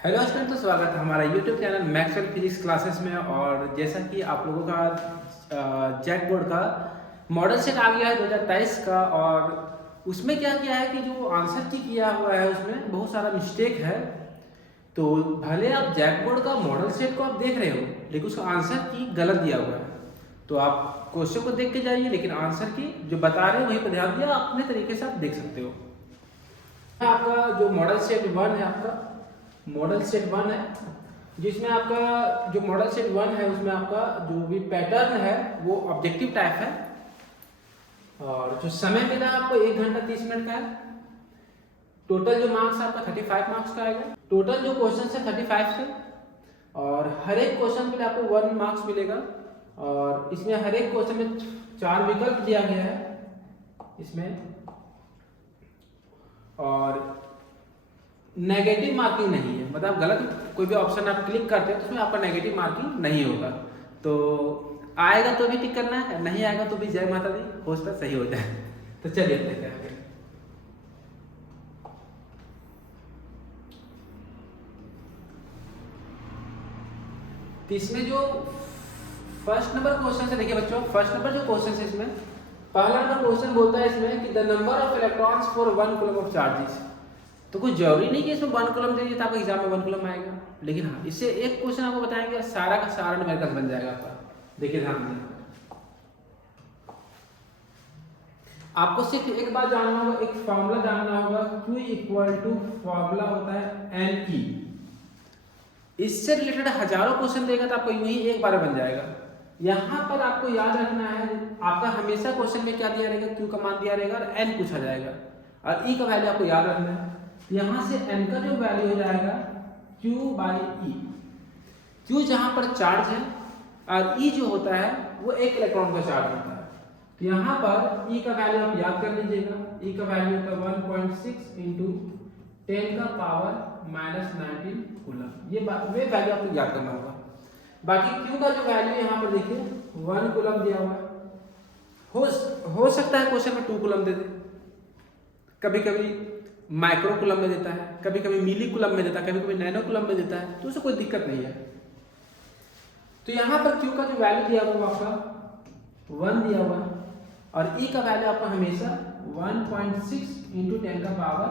Hello student, तो स्वागत है हमारा YouTube channel maths and physics classes में। और जैसा कि आप लोगों का जैक बोर्ड का मॉडल सेट आ गया है 2023 का, और उसमें क्या किया है कि जो आंसर की किया हुआ है उसमें बहुत सारा मिस्टेक है। तो भले आप जैक बोर्ड का मॉडल सेट को आप देख रहे हो, लेकिन उसका आंसर की गलत दिया हुआ है। तो आप क्वेश्चन को देख के जाइए, लेकिन आंसर की जो बता रहे हो वहीं पर ध्यान दिया, अपने तरीके से आप देख सकते हो। आपका जो मॉडल सेट 1 है, आपका मॉडल सेट 1 है, जिसमें आपका जो मॉडल सेट 1 है उसमें आपका जो भी पैटर्न है वो ऑब्जेक्टिव टाइप है। और जो समय मिला आपको 1 घंटा 30 मिनट का है। टोटल जो मार्क्स आपका 35 मार्क्स का आएगा। टोटल जो क्वेश्चन है 35 से, और हर एक क्वेश्चन के लिए आपको 1 मार्क्स मिलेगा। और इसमें हर एक क्वेश्चन में 4 विकल्प दिया गया है इसमें, और नेगेटिव मार्किंग नहीं है। मतलब गलत कोई भी ऑप्शन आप क्लिक करते हो तो उसमें आपका नेगेटिव मार्किंग नहीं होगा। तो आएगा तो भी टिक करना है, नहीं आएगा तो भी जय माता दी, हो सकता सही हो जाए। तो चलिए देखते हैं आगे। तो इसमें जो फर्स्ट नंबर क्वेश्चन है, देखिए बच्चों, फर्स्ट नंबर जो क्वेश्चन है इसमें पहला नंबर क्वेश्चन बोलता है इसमें कि the number of electrons for 1 coulomb of charges. तो कोई जरूरी नहीं कि इसमें 1 कूलम दे दिया तो आपका एग्जाम में 1 कूलम आएगा, लेकिन हाँ इससे एक क्वेश्चन आपको बताएंगे, सारा का सारा न्यूमेरिकल बन जाएगा आपका। देखिए ध्यान दें, आपको सिर्फ एक बात जानना होगा, एक फॉर्मूला जानना होगा, Q इक्वल टू फॉर्मूला होता है NE। इससे रिलेटेड हजारों क्वेश्चन देगा तो आपको यूं ही एक बार बन जाएगा। यहाँ पर आपको याद रखना है, आपका हमेशा क्वेश्चन में क्या दिया रहेगा, Q का मान दिया रहेगा और N पूछा जाएगा, और E का वैल्यू आपको याद रखना है। यहाँ से N का जो वैल्यू हो जाएगा Q/E। Q जहाँ पर चार्ज है और E जो होता है वो एक इलेक्ट्रॉन का चार्ज होता है। तो यहाँ पर E का वैल्यू आप याद कर लीजिएगा। E का वैल्यू होता है 1.6 इंटू 10 का पावर -19 कूलम। ये वैल्यू आपको याद करना होगा। बाकी Q का जो वैल्यू यहाँ पर देखिए 1 कूलम दिया हुआ है। हो सकता है क्वेश्चन में 2 कूलम दे दे, कभी कभी माइक्रो कूलम में देता है, कभी कभी मिली कूलम में देता है, कभी कभी नैनो कूलम में देता है, तो उससे कोई दिक्कत नहीं है। तो यहाँ पर Q का जो वैल्यू दिया हुआ आपका 1 दिया हुआ है, और E का वैल्यू आपका हमेशा 1.6 इंटू 10 का पावर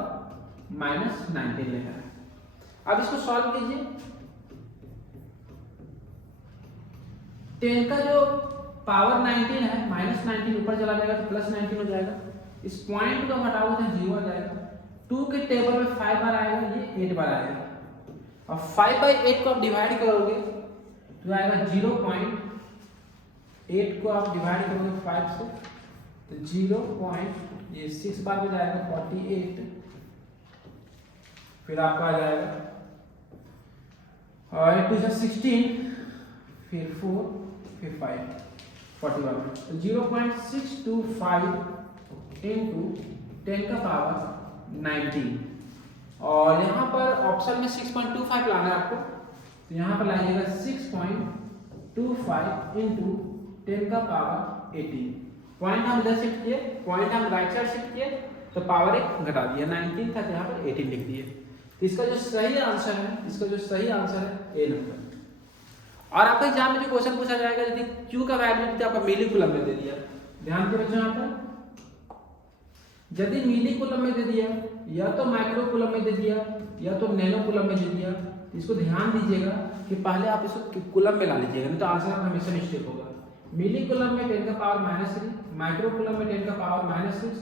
-19 लेना है। अब इसको सॉल्व कीजिए। 10 का जो पावर 19 है, -19 ऊपर चला जाएगा तो +19 हो जाएगा। इस पॉइंट को हटाओ तो 0 आ जाएगा। 2 के टेबल में 5 बार आएगा, ये 8 बार आएगा। और 5/8 को आप डिवाइड करोगे तो आएगा 0.8 को आप डिवाइड करोगे 5 से तो 0.6 बार हो जाएगा 48। फिर आपका आ जाएगा और 2 से 16, फिर 4, फिर 5, 41। तो 0.625 इंटू 10 का पावर 19। और यहाँ पर ऑप्शन में 6.25 लाना है आपको, तो यहाँ पर लाइएगा 6.25 इंटू 10 का पावर 18। पॉइंट हम इधर शिफ्ट किए, पॉइंट हम राइट साइड शिफ्ट किए, तो पावर 1 घटा दिया, 19 था यहाँ पर 18 लिख दिए। तो इसका जो सही आंसर है, इसका जो सही आंसर है ए नंबर। और आपका एग्जाम में जो क्वेश्चन पूछा जाएगा, यदि Q का वैल्यू यदि आपका मिली कूलम में दे दिया, ध्यान दें बच्चों, यहाँ पर यदि मिली कूलम में दे दिया, या तो माइक्रो कूलम में दे दिया, या तो नैनो कूलम में दे दिया, तो इसको ध्यान दीजिएगा कि पहले आप इसको कूलम में ला लीजिएगा, नहीं तो आंसर आपका हमेशा मिस्टेक होगा। मिली कूलम में 10 का पावर -3, माइक्रो कूलम में 10 का पावर -6,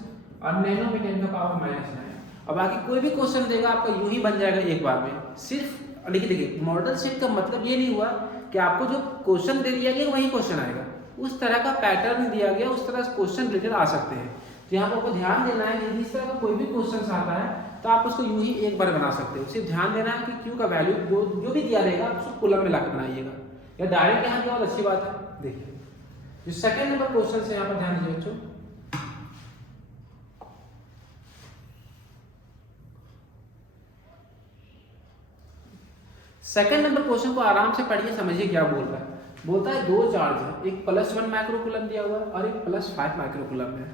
और नैनो में 10 का पावर -9। और बाकी कोई भी क्वेश्चन देगा आपका यूं ही बन जाएगा एक बार में। सिर्फ देखिए मॉडल सेट का मतलब ये नहीं हुआ कि आपको जो क्वेश्चन दे दिया गया वही क्वेश्चन आएगा, उस तरह का पैटर्न दिया गया, उस तरह से क्वेश्चन रिलेटेड आ सकते हैं। तो यहाँ पर आपको ध्यान देना है कि इस तरह का कोई भी क्वेश्चन आता है तो आप उसको यूं ही एक बार बना सकते हो। सिर्फ ध्यान देना है कि Q का वैल्यू जो भी दिया रहेगा आप उसको कूलम में लाकर बनाइएगा, या डायरेक्ट यहाँ दिया अच्छी बात है। देखिए जो सेकंड नंबर क्वेश्चन है, यहाँ पर ध्यान दीजिए बच्चों। सेकंड नंबर क्वेश्चन को आराम से पढ़िए, समझिए क्या बोल रहा है। बोलता है 2 चार्ज है, एक +1 माइक्रो कूलम दिया हुआ है और एक +5 माइक्रो कूलम है।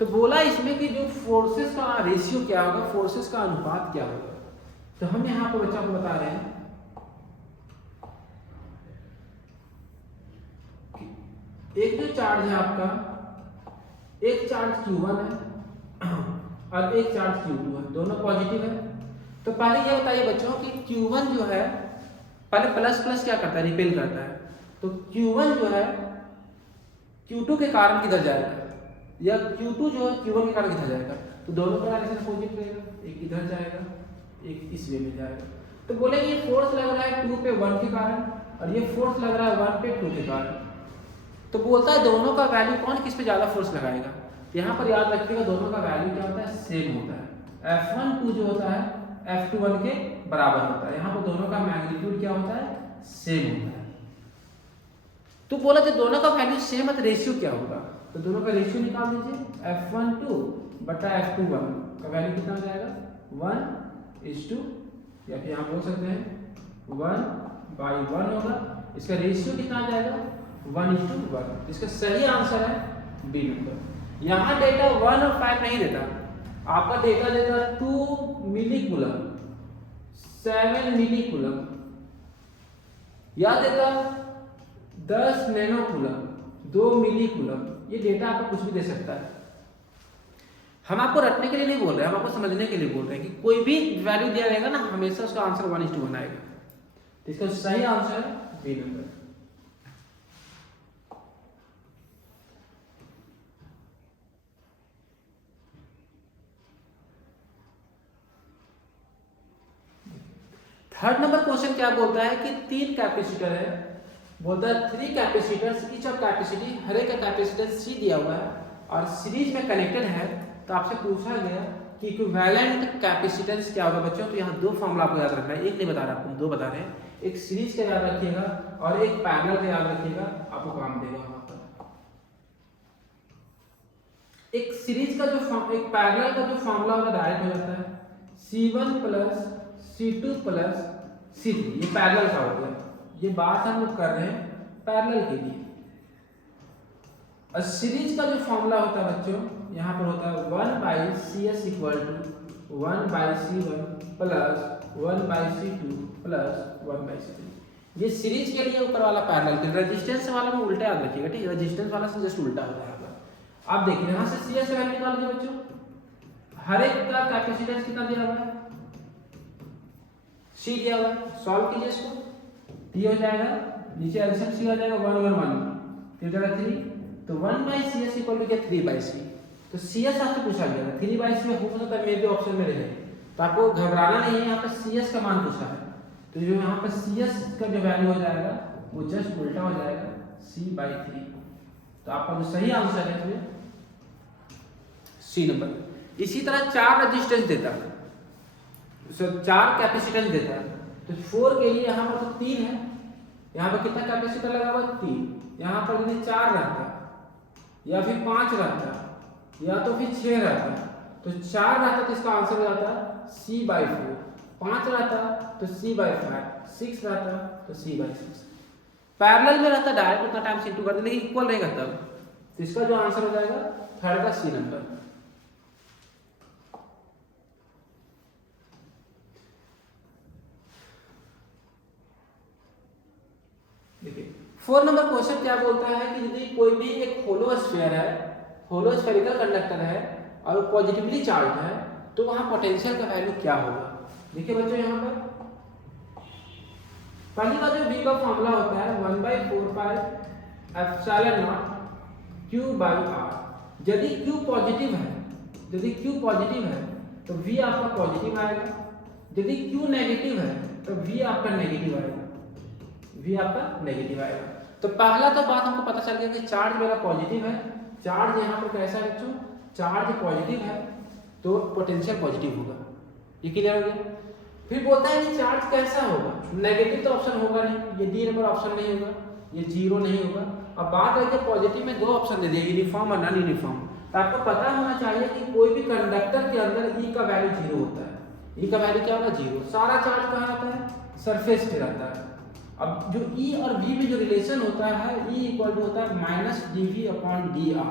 तो बोला इसमें कि जो फोर्सेस का रेशियो क्या होगा, फोर्सेस का अनुपात क्या होगा। तो हम यहाँ पर बच्चों को बता रहे हैं कि एक जो चार्ज है आपका, एक चार्ज Q1 है और एक चार्ज Q2 है, दोनों पॉजिटिव है। तो पहले ये बताइए बच्चों कि Q1 जो है पहले प्लस प्लस क्या करता है, रिपेल करता है। तो Q1 जो है Q2 के कारण किधर जाएगा, या Q2 जो है Q1 के कारण किधर जाएगा, तो दोनों का डायरेक्शन अपोजिट रहेगा, एक इधर जाएगा एक इस वे में जाएगा। तो बोले ये फोर्स लग रहा है 2 पे 1 के कारण और ये फोर्स लग रहा है 1 पे 2 के कारण। तो बोलता है दोनों का वैल्यू कौन किस पे ज्यादा फोर्स लगाएगा। यहाँ पर याद रखिएगा दोनों का वैल्यू क्या होता है, सेम होता है। F12 जो होता है F21 के बराबर होता है। यहाँ पर दोनों का मैग्नीट्यूड क्या होता है, सेम होता है। तो बोला जब दोनों का वैल्यू सेम है तो रेशियो क्या होगा, तो दोनों का रेशियो निकाल दीजिए। F12 बटा F21 का वैल्यू कितना हो जाएगा, 1:2, या फिर यहाँ बोल सकते हैं 1/1 होगा। इसका रेशियो कितना आ जाएगा, 1:1। इसका सही आंसर है बी नंबर। यहाँ डेटा 1 और 5 नहीं देता, आपका डेटा देता 2 मिली कूलम, 7 मिली कूलम, या देता 10 नैनो कूलम, 2 मिली कूलम। ये डेटा आपको कुछ भी दे सकता है। हम आपको रटने के लिए नहीं बोल रहे, हम आपको समझने के लिए बोल रहे हैं कि कोई भी वैल्यू दिया रहेगा ना, हमेशा उसका आंसर 1:1 आएगा। तो इसका सही आंसर है B number. Third number question क्या बोलता है कि 3 कैपेसिटर है, बोलता है 3 कैपेसिटर्स ईच ऑफ कैपेसिटी, हर एक का कैपेसिटेंस C दिया हुआ है और सीरीज में कनेक्टेड है। तो आपसे पूछा गया कि इक्विवेलेंट कैपेसिटेंस क्या होगा बच्चों। तो यहाँ 2 फॉर्मूला आपको याद रखना है, एक नहीं बता रहा, आपको 2 बता रहे हैं। एक सीरीज का याद रखिएगा और एक पैरेलल का याद रखिएगा, आपको काम देगा वहां पर। एक सीरीज का जो एक पैरेलल का जो फॉर्मूला होगा डायरेक्ट हो जाता है, C1 + C2 + C3। ये पैरेलल का हो गया, ये बात हम लोग कर रहे हैं पैरेलल के लिए। और सीरीज का जो फॉर्मूला होता है बच्चों, यहाँ पर होता है 1/CS = 1/C1 + 1/C2 + 1/C3। ये सीरीज के लिए ऊपर वाला पैरेलल के, रेजिस्टेंस वाला में उल्टा याद रखिएगा, ठीक है। रेजिस्टेंस वाला से जस्ट उल्टा होता है। आप देखिए यहाँ से CS का वैल्यू निकाल दीजिए बच्चों। हर एक का कैपेसिटेंस कितना दिया हुआ है, C दिया हुआ है। सॉल्व कीजिए इसको, T हो जाएगा, नीचे एलसीएम C आ जाएगा 1 over 1, फिर जाएगा 3। तो 1/CS = 3/C। तो CS आपसे पूछा गया था, 3/C में हो सकता है मे भी ऑप्शन में रहे, तो आपको घबराना नहीं है। यहाँ पर CS का मान पूछा है, तो जो यहाँ पर CS का जो वैल्यू हो जाएगा वो जस्ट उल्टा हो जाएगा C/3। तो आपका जो सही आंसर है इसमें C नंबर। इसी तरह 4 रेजिस्टेंस देता है, 4 कैपेसिटेंस देता है। तो 4 के लिए यहाँ पर तो 3 है, यहाँ पर कितना कैपेसिटर लगा हुआ, 3। यहाँ पर यदि 4 रहता या फिर 5 रहता या तो फिर 6 रहता, तो 4 रहता तो इसका आंसर हो जाता C/4, 5 रहता तो C/5, 6 रहता तो C/6। पैरेलल में रहता डायरेक्ट उतना टाइम इंटू कर देंगे, इक्वल रहेगा तब। तो इसका जो आंसर हो जाएगा थर्ड का C नंबर। देखिए 4 नंबर क्वेश्चन क्या बोलता है कि यदि कोई भी एक होलो स्फीयर है, होलो स्फेरिकल कंडक्टर है और वो पॉजिटिवली चार्ज है, तो वहां पोटेंशियल का वैल्यू क्या होगा। देखिए बच्चों यहाँ पर पहली बार जो V का फॉर्मूला होता है 1/4πε0 Q/R। यदि Q पॉजिटिव है, यदि Q पॉजिटिव है तो V आपका पॉजिटिव आएगा, यदि Q नेगेटिव है तो V आपका नेगेटिव आएगा, V आपका नेगेटिव आएगा। तो पहला तो बात हमको पता चल गया कि चार्ज मेरा पॉजिटिव है। चार्ज यहाँ पर कैसा है बच्चों, चार्ज पॉजिटिव है तो पोटेंशियल पॉजिटिव होगा, ये क्लियर हो गया। फिर बोलता है कि चार्ज कैसा होगा, नेगेटिव तो ऑप्शन होगा नहीं, ये डी नंबर ऑप्शन नहीं होगा, ये 0 नहीं होगा। अब बात है कि पॉजिटिव में 2 ऑप्शन दे दिए, यूनिफॉर्म और नॉन यूनिफॉर्म। तो आपको पता होना चाहिए कि कोई भी कंडक्टर के अंदर E का वैल्यू 0 होता है। E का वैल्यू क्या होगा, 0। सारा चार्ज कहाँ रहता है, सरफेस पे रहता है। अब जो E और V में जो रिलेशन होता है, E इक्वल टू होता है -dV/dr।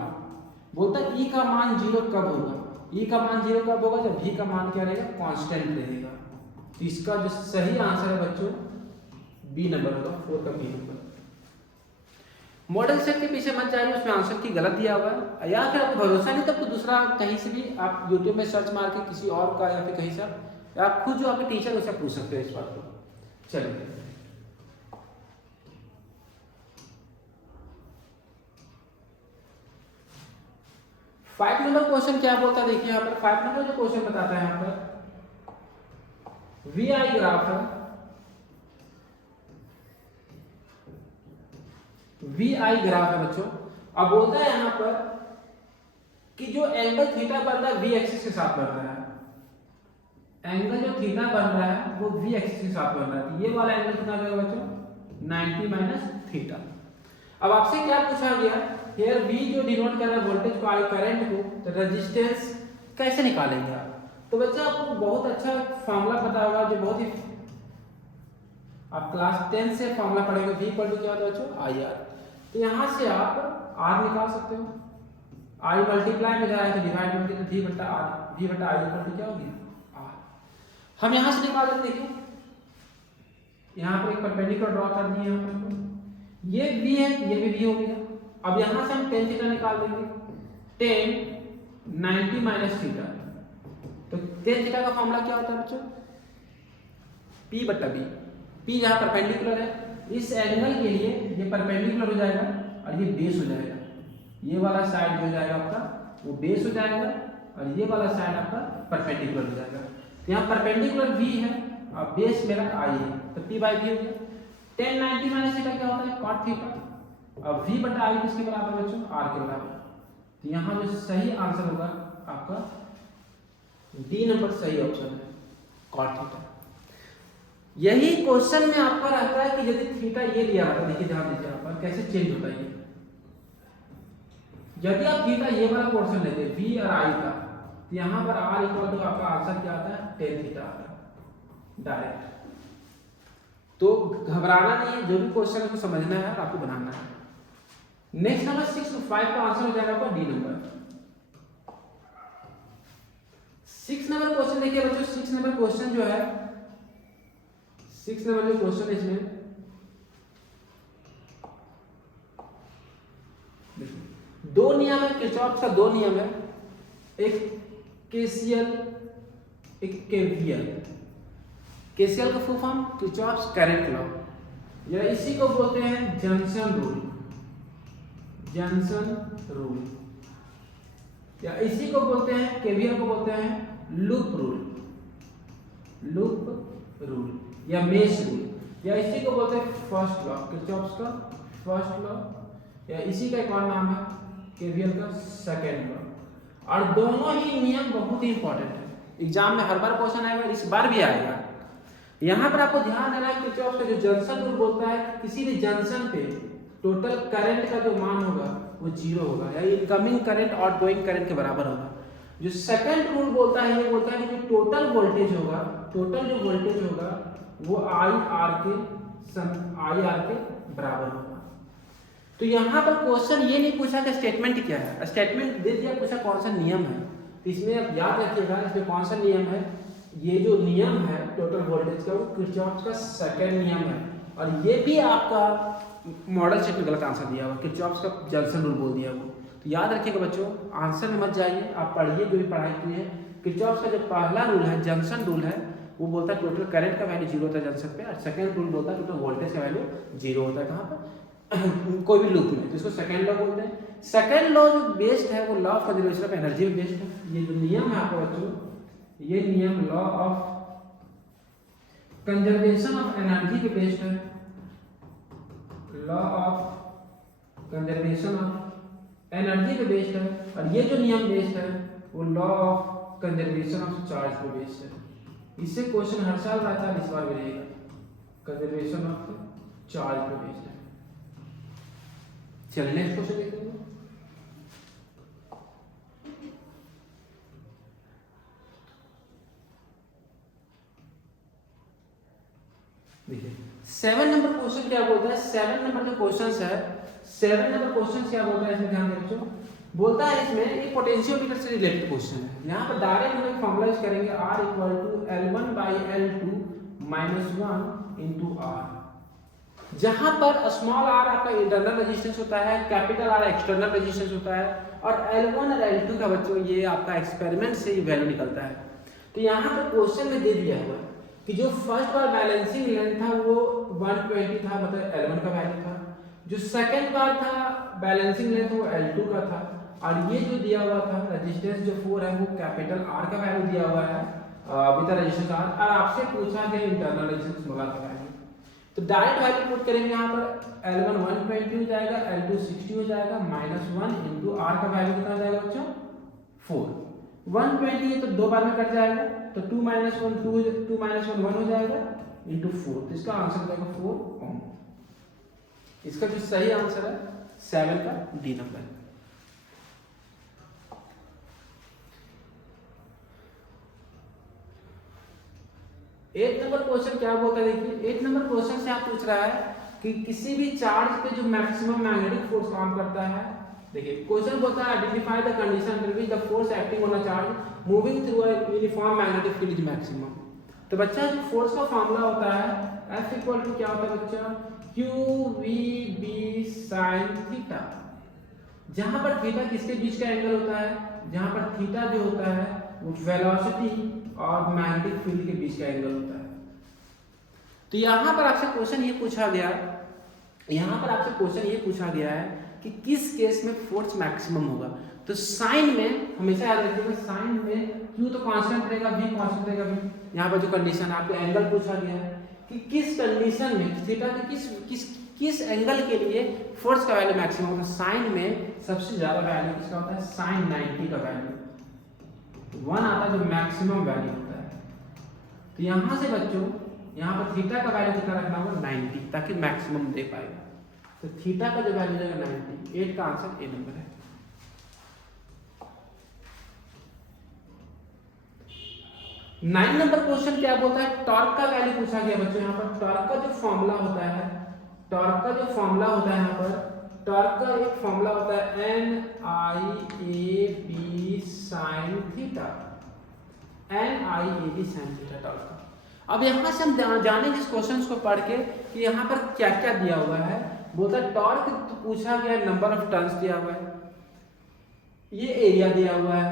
बोलता है E का मान 0 कब होगा, E का मान 0 कब होगा, जब V का मान क्या रहेगा, कांस्टेंट रहेगा। तो इसका जो सही आंसर है बच्चों बी नंबर होगा, 4 का बी नंबर। मॉडल सेट के पीछे मत जाइए, उसमें आंसर की गलत दिया हुआ है, या फिर आपको भरोसा नहीं तो दूसरा कहीं से भी आप यूट्यूब में सर्च मार के किसी और का या फिर कहीं से आप खुद जो आपके टीचर उससे पूछ सकते हो इस बात को। चलिए 5 नंबर क्वेश्चन क्या बोलता है, देखिए यहाँ पर 5 नंबर जो क्वेश्चन बताता है यहाँ पर वी आई ग्राफ है, वी आई ग्राफ है बच्चों। अब बोलता है यहाँ पर कि जो एंगल थीटा बन रहा है वी एक्सिस के साथ बन रहा है, एंगल जो थीटा बन रहा है वो वी एक्सिस के साथ बन रहा है, तो ये वाला एंगल कितना बनेगा बच्चों 90 माइनस थीटा। अब आपसे क्या पूछा गया, हियर वी जो डिनोट कर रहा है वोल्टेज को, आई करंट को, तो रेजिस्टेंस कैसे निकालेंगे आप। तो बच्चा आपको बहुत अच्छा फॉर्मूला पता होगा जो बहुत ही आप क्लास 10 से फॉर्मूला पढ़ेंगे, v इक्वल टू क्या होता है बच्चों आई आर। तो यहाँ से आप r निकाल सकते हो, i मल्टीप्लाई में जाए तो डिवाइड में v बटा r, v बटा i इक्वल टू क्या हो गया r। हम यहाँ से निकाल लेते, देखिए यहाँ पर एक परपेंडिकुलर ड्रॉ कर दिए, यहाँ पर ये v है, ये भी v हो गया। अब यहाँ से हम tan थीटा निकाल देंगे, tan 90 माइनस थीटा, तो tan थीटा का फॉर्मूला क्या होता है बच्चों p बटा b, p यहाँ परपेंडिकुलर है, इस एंगल के लिए ये परपेंडिकुलर हो जाएगा और ये बेस हो जाएगा, ये वाला साइड जो हो जाएगा आपका वो बेस हो जाएगा और ये वाला साइड आपका परपेंडिकुलर हो जाएगा। तो यहाँ परपेंडिकुलर v है और बेस मेरा i है, तो p बाई v हो गया। tan 90 माइनस थीटा क्या होता है cot थीटा, अब v बटा i किसके बराबर बच्चों r के बराबर। तो यहाँ जो सही आंसर होगा आपका डी नंबर सही ऑप्शन है cot थीटा। यही क्वेश्चन में आपका रहता है कि यदि थीटा ये लिया होता, देखिए ध्यान दीजिए यहाँ पर कैसे चेंज होता है। यदि आप थीटा ये वाला पोर्शन लेते v और i का, तो यहाँ पर r इक्वल टू आपका आंसर क्या आता है tan थीटा आता है डायरेक्ट। तो घबराना नहीं है, जो भी क्वेश्चन है उसको समझना है और आपको बनाना है। नेक्स्ट नंबर 6 5 का आंसर हो जाएगा आपका डी नंबर। 6 नंबर क्वेश्चन देखिए बच्चों, 6 नंबर क्वेश्चन जो है 6 नंबर जो क्वेश्चन है इसमें दो नियम है, किरचॉफ का दो नियम है, एक केसीएल एक केवीएल। केसीएल का full form Kirchhoff's current law, या इसी को बोलते हैं जॉनसन रूल, जॉनसन रूल, या इसी को बोलते हैं केवीएल को बोलते हैं लूप रूल, लूप रूल या मेश रूल, या इसी को बोलते हैं फर्स्ट लॉ, किरचॉफ्स का फर्स्ट लॉ, या इसी का एक और नाम है केवीएल का सेकेंड लॉ। और दोनों ही नियम बहुत ही इंपॉर्टेंट है, एग्जाम में हर बार क्वेश्चन आएगा, इस बार भी आएगा। यहाँ पर आपको ध्यान देना है किरचॉफ का जो जंक्शन रूल बोलता है किसी भी जंक्शन पे टोटल करंट का जो मान होगा वो जीरो होगा, या इनकमिंग करंट आउटगोइंग करंट के बराबर होगा। जो सेकंड रूल बोलता है ये बोलता है कि जो टोटल वोल्टेज होगा, टोटल जो वोल्टेज होगा वो आई आर के बराबर होगा। तो यहाँ पर क्वेश्चन ये नहीं पूछा कि स्टेटमेंट क्या है, स्टेटमेंट दे दिया, पूछा कौन सा नियम है। तो इसमें आप याद रखिएगा इसमें कौन सा नियम है, ये जो नियम है टोटल वोल्टेज का वो किरचॉफ का सेकंड नियम है। और ये भी आपका मॉडल सेट में गलत आंसर दिया हुआ, किरचॉफ का जंक्शन रूल बोल दिया वो। तो याद रखिएगा बच्चों, आंसर में मत जाइए, आप पढ़िए जो भी पढ़ाई की है। किरचॉफ का जो पहला रूल है जंक्शन रूल है वो बोलता है टोटल करंट का वैल्यू जीरो होता है जंक्शन पे, और सेकंड रूल बोलता है टोटल वोल्टेज का वैल्यू जीरो होता है कहाँ पर कोई भी लूप में, जिसको सेकंड लॉ बोलते हैं। सेकंड लॉ जो बेस्ड है वो law of conservation of energy में बेस्ड है। ये जो नियम है आपको बच्चों, ये नियम law of conservation of energy पे बेस्ड है, law of conservation of energy पे बेस्ड है। और ये जो नियम बेस्ड है वो law of conservation of charge पे बेस्ड है। इससे क्वेश्चन हर साल रहता है, इस बार भी रहेगा, कंजर्वेशन ऑफ चार्ज पे बेस्ड है। चलिए नेक्स्ट क्वेश्चन देखते हैं। देखिए 7 नंबर क्वेश्चन क्या बोलता है, 7 नंबर जो क्वेश्चन है 7 नंबर क्वेश्चन क्या बोलता है इसमें ध्यान रखिए। बोलता है इसमें एक पोटेंशियोमीटर से रिलेटेड क्वेश्चन है। यहाँ पर डायरेक्ट हम एक फॉर्मूला यूज करेंगे, R equal to L1 by L2 -1 into r. जहां पर स्मॉल आर आपका इंटरनल रेजिस्टेंस होता है, कैपिटल आर एक्सटर्नल रेजिस्टेंस होता है, और L1 और L2 का बच्चों ये आपका एक्सपेरिमेंट से ये वैल्यू निकलता है। तो यहाँ पर क्वेश्चन में दे दिया हुआ कि जो फर्स्ट बार बैलेंसिंग लेंथ था वो 120 था, मतलब L1 का वैल्यू था। जो सेकंड बार था बैलेंसिंग लेंथ वो L2 का था, और ये जो दिया हुआ था रेजिस्टेंस जो 4 है वो कैपिटल R का वैल्यू दिया हुआ है विद रेजिस्टेंस R, और आपसे पूछा गया इंटरनल रेजिस्टेंस मोलर का वैल्यू। तो डायरेक्ट वैल्यू पुट करेंगे यहाँ पर L1 120 हो जाएगा, L2 60 हो जाएगा, -1 इंटू R का वैल्यू कितना हो जाएगा बच्चों 4। 120 है तो दो बार में कट जाएगा, तो 2 - 1 2 - 1 हो जाएगा इंटू 4, तो इसका आंसर हो जाएगा 4 ओम। इसका जो सही आंसर है 7 का D number. Eight number question क्या बोलता है, देखिए 8 नंबर क्वेश्चन से आप पूछ रहा है कि किसी भी चार्ज पे जो मैक्सिमम मैग्नेटिक फोर्स काम करता है। देखिए क्वेश्चन बोलता है identify the condition under which the force acting on a charge moving through a uniform magnetic field is maximum. तो बच्चा जो फोर्स का फार्मूला होता है F इक्वल टू क्या होता है बच्चा, QVB sin थीटा। जहां पर थीटा किसके बीच का एंगल होता है, जहां पर थीटा जो होता है वो वेलोसिटी और मैग्नेटिक फील्ड के बीच का एंगल होता है। तो यहाँ पर आपसे क्वेश्चन ये पूछा गया, यहाँ पर आपसे क्वेश्चन ये पूछा गया है कि किस केस में फोर्स मैक्सिमम होगा। तो साइन में हमेशा याद रखिएगा, साइन में क्यू तो कांस्टेंट रहेगा, v कांस्टेंट रहेगा v। यहाँ पर जो कंडीशन आपको एंगल पूछा गया है कि किस कंडीशन में थीटा के किस एंगल के लिए फोर्स का वैल्यू मैक्सिमम होगा। साइन में सबसे ज्यादा वैल्यू किसका होता है, साइन 90 का वैल्यू 1 आता है जो मैक्सिमम वैल्यू होता है। तो यहाँ से बच्चों यहाँ पर थीटा का वैल्यू कितना रखना होगा 90, ताकि मैक्सिमम दे पाएगा। तो थीटा का जो वैल्यू रहेगा 90, 8 का आंसर ए नंबर है। 9 नंबर क्वेश्चन क्या बोलता है, टॉर्क का वैल्यू पूछा गया बच्चों। यहाँ पर टॉर्क का जो फॉर्मूला होता है, टॉर्क का जो फॉर्मूला होता है यहाँ पर टॉर्क का एक फॉर्मूला होता है NIAB sin theta, NIAB sin theta torque का। अब यहाँ से हम जानेंगे इस क्वेश्चन को पढ़ के कि यहाँ पर क्या क्या दिया हुआ है। बोलता है टॉर्क तो पूछा गया, नंबर ऑफ टर्न्स दिया हुआ है, ये एरिया दिया हुआ है,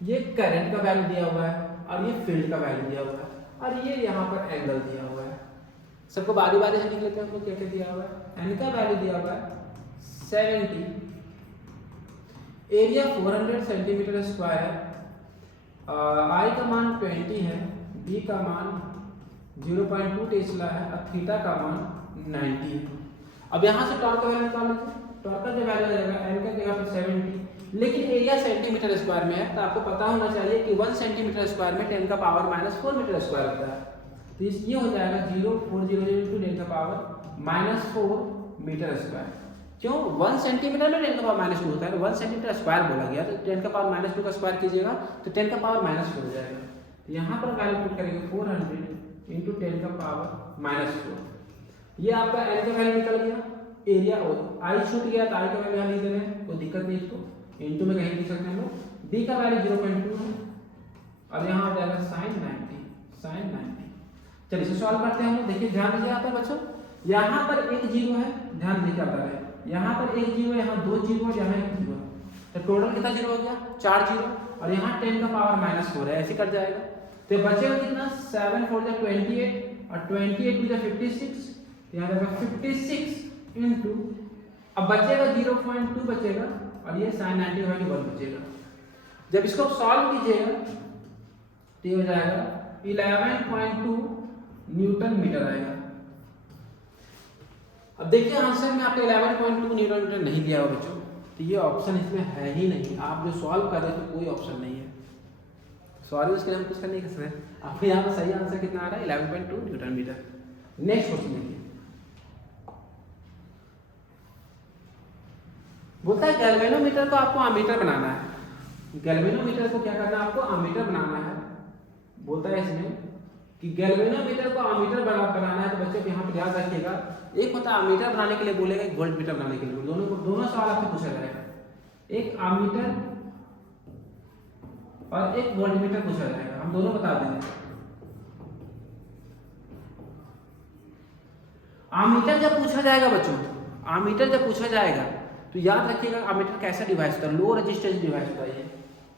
ये करंट का वैल्यू दिया हुआ है, और ये फील्ड का वैल्यू दिया हुआ है, और ये यहाँ पर एंगल दिया हुआ है। सबको बारी बारी से लिख लेते हैं। क्या क्या दिया हुआ है, एन का वैल्यू दिया हुआ है 70, एरिया 400 सेंटीमीटर स्क्वायर, आई का मान 20 है, बी का मान 0.2 टेस्ला है, और थीटा का मान 90 है। अब यहाँ से टॉर्क का वैल्यू निकाल लीजिए। टॉर्क का जो वैल्यू आ जाएगा एन का जगह पर 70, लेकिन एरिया सेंटीमीटर स्क्वायर में है, तो आपको पता होना चाहिए कि 1 सेंटीमीटर स्क्वायर में 10 का पावर -4 मीटर स्क्वायर होता है। तो ये हो जाएगा 0.400 × 10 का पावर -4 मीटर स्क्वायर। क्यों, 1 सेंटीमीटर में 10 का पावर -2 होता है, 1 सेंटीमीटर स्क्वायर बोला गया, तो 10 का पावर -2 का स्क्वायर कीजिएगा तो 10 का पावर -4 हो जाएगा। तो यहाँ पर वैल्यू पुट करेंगे 400 × 10 का पावर -4। ये आपका एन का वैल्यू निकल गया। एरिया आई छूट गया तो आई का वैल्यू यहाँ नहीं दे रहे हैं, कोई दिक्कत नहीं इसको, इनटू में कहीं लिख सकते हैं हम लोग। बी का वैल्यू 0.2 है, और यहाँ हो जाएगा sin 90। चलिए इसे सॉल्व करते हैं हम लोग। देखिए ध्यान दीजिए यहाँ पर बच्चों, यहाँ पर एक जीरो है, ध्यान दीजिए क्या बता रहे हैं, यहाँ पर एक जीरो है, यहाँ 2 जीरो और यहाँ एक जीरो है, तो टोटल कितना जीरो हो गया, 4 जीरो, और यहाँ 10 का पावर -4 है, ऐसे कट जाएगा। तो बचेगा कितना, 7 4 28, और 28 2 56, यहाँ जाएगा 56 इंटू, अब बचेगा 0.2 बचेगा, और ये sin 90/1 बचेगा। जब इसको सॉल्व कीजिएगा तो ये हो जाएगा 11.2 न्यूटन मीटर आएगा। अब देखिए आंसर में आपको 11.2 न्यूटन मीटर नहीं दिया हुआ बच्चों, तो ये ऑप्शन इसमें है ही नहीं। आप जो सॉल्व कर रहे हैं तो कोई ऑप्शन नहीं है, सॉरी उसके लिए हम कुछ कर नहीं कर सकते। आपको यहाँ पर सही आंसर कितना आ रहा है, 11.2 न्यूटन मीटर। नेक्स्ट क्वेश्चन देखिए, बोलता है गैल्वेनोमीटर को आपको अमीटर बनाना है। गैल्वेनोमीटर को क्या करना है, आपको अमीटर बनाना है। बोलता है इसमें कि गैल्वेनोमीटर को अमीटर बनाना है। तो बच्चों को यहाँ पर याद रखिएगा, एक होता है अमीटर बनाने के लिए बोलेगा, एक वोल्टमीटर बनाने के लिए, दोनों सवाल आपसे पूछा जाएगा। एक अमीटर और एक वोल्टमीटर पूछा जाएगा, हम दोनों बता देंगे। आमीटर जब पूछा जाएगा बच्चों, आमीटर जब पूछा जाएगा तो याद रखिएगा आमीटर कैसा डिवाइस होता है, लो रेजिस्टेंस डिवाइस होता है।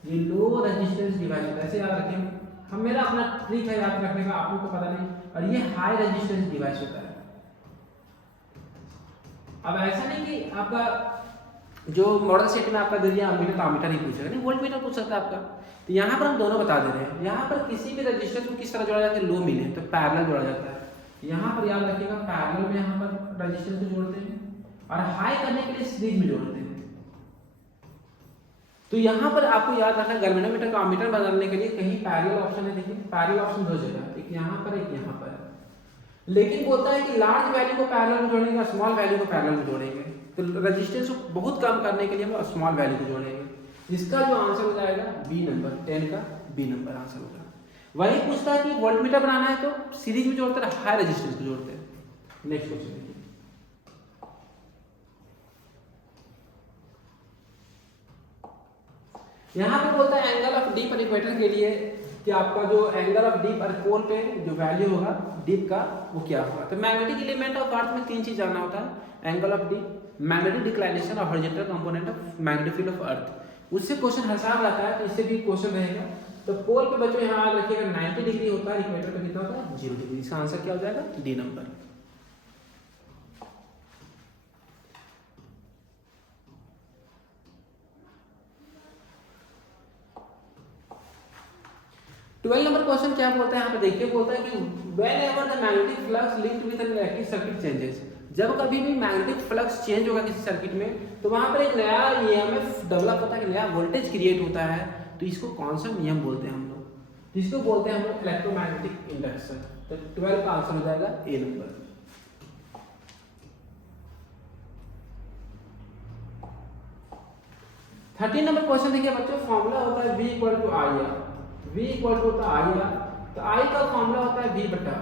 ये लो रेजिस्टेंस डिवाइस होता है, ऐसे याद रखें। हम मेरा अपना ट्रिक है याद रखने का, आप लोग को पता नहीं। और ये हाई रेजिस्टेंस डिवाइस होता है। अब ऐसा नहीं कि आपका जो मॉडल सेट में आपका दे दिया अमीटर तो अमीटर ही पूछेगा, नहीं वोल्ट मीटर पूछ सकता है आपका। तो यहाँ पर हम दोनों बता दे रहे हैं। यहाँ पर किसी भी रेजिस्टेंस को किस तरह जोड़ा जाता है, लो मिले तो पैरेलल जोड़ा जाता है। यहाँ पर याद रखिएगा पैरेलल में यहाँ पर रेजिस्टेंस को जोड़ते हैं और हाई करने के लिए सीरीज में जोड़ते हैं। तो यहाँ पर आपको याद रखना गैल्वेनोमीटर का अमीटर बदलने के लिए कहीं पैरेलल ऑप्शन है, देखिए पैरेलल ऑप्शन दो जगह, एक यहाँ पर एक यहाँ पर। लेकिन बोलता है कि लार्ज वैल्यू को पैरेलल में जोड़ेंगे, स्मॉल वैल्यू को पैरेलल में जोड़ेंगे। तो रेजिस्टेंस को बहुत कम करने के लिए हम स्मॉल वैल्यू को जोड़ेंगे। इसका जो आंसर हो जाएगा बी नंबर, 10 का बी नंबर आंसर होगा। वही पूछता है कि वोल्टमीटर बनाना है तो सीरीज में जोड़ते हैं, हाई रेजिस्टेंस को जोड़ते हैं। नेक्स्ट क्वेश्चन देखिए, यहाँ पे बोलता है एंगल ऑफ डीप और इक्वेटर के लिए कि आपका जो एंगल ऑफ डीप और पोल पे जो वैल्यू होगा डीप का वो क्या होगा। तो मैग्नेटिक एलिमेंट ऑफ अर्थ में 3 चीज जानना होता है, angle of dip, magnetic declination और horizontal component of magnetic field of earth. उससे क्वेश्चन हर रहता है, तो इससे भी क्वेश्चन रहेगा। तो पोल पे बच्चों यहाँ याद रखिएगा 90 डिग्री होता है, इक्वेटर पे कितना होता है 0 डिग्री। इसका आंसर क्या हो जाएगा, D number. Twelve number question क्या बोलता है यहाँ पे देखिए, बोलता है कि when ever the magnetic flux linked with an electric circuit changes, जब कभी भी मैग्नेटिक फ्लक्स चेंज होगा किसी सर्किट में तो वहां पर एक नया ईएमएफ डेवलप होता है, नया वोल्टेज क्रिएट होता है। तो इसको कौन सा नियम बोलते हैं हम लोग, तो इसको बोलते हैं हम लोग इलेक्ट्रोमैग्नेटिक इंडक्शन। तो 12 का आंसर हो जाएगा A number. Thirteen number question देखिए बच्चों, फॉर्मूला होता है V equal to I R. V equal to होता है आई आर, तो आई का फॉर्मूला होता है V बटा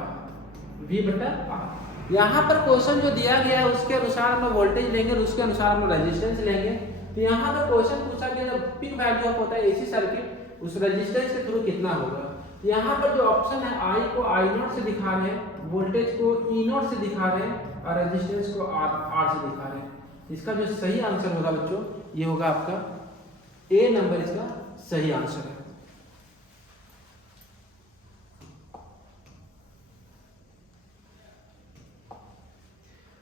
आर। यहाँ पर क्वेश्चन जो दिया गया है उसके अनुसार हम वोल्टेज लेंगे और उसके अनुसार हम रेजिस्टेंस लेंगे। तो यहाँ पर क्वेश्चन पूछा गया पिक वैल्यू ऑफ होता है एसी सर्किट, उस रेजिस्टेंस के थ्रू कितना होगा। तो यहाँ पर जो ऑप्शन है आई को आई नॉट से दिखा रहे हैं, वोल्टेज को ई नॉट से दिखा रहे हैं और रेजिस्टेंस को आर से दिखा रहे हैं। इसका जो सही आंसर होगा बच्चों ये होगा आपका ए नंबर, इसका सही आंसर है।